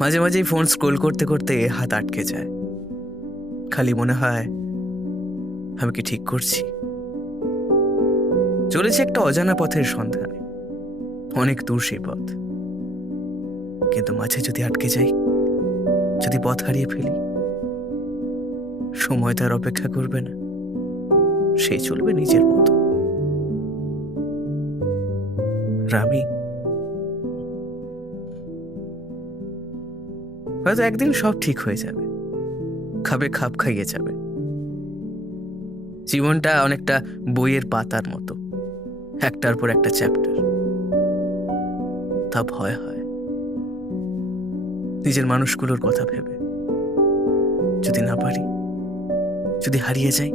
মাঝে মাঝেই phone scroll করতে করতে হাত আটকে যায়। খালি মনে হয়, আমি কি ঠিক করছি? চলেছে একটা অজানা পথের সন্ধানে, অনেক দূর সেই পথ। কিন্তু মাঝে যদি আটকে যাই, যদি পথ হারিয়ে ফেলি, সময় তার অপেক্ষা করবে না, সে চলবে নিজের মতো। রামি, হয়তো একদিন সব ঠিক হয়ে যাবে, খাবে খাপ খাইয়ে যাবে। জীবনটা অনেকটা বইয়ের পাতার মতো, একটার পর একটা চ্যাপ্টার। তা ভয় হয় নিজের মানুষগুলোর কথা ভেবে, যদি না পারি, যদি হারিয়ে যাই।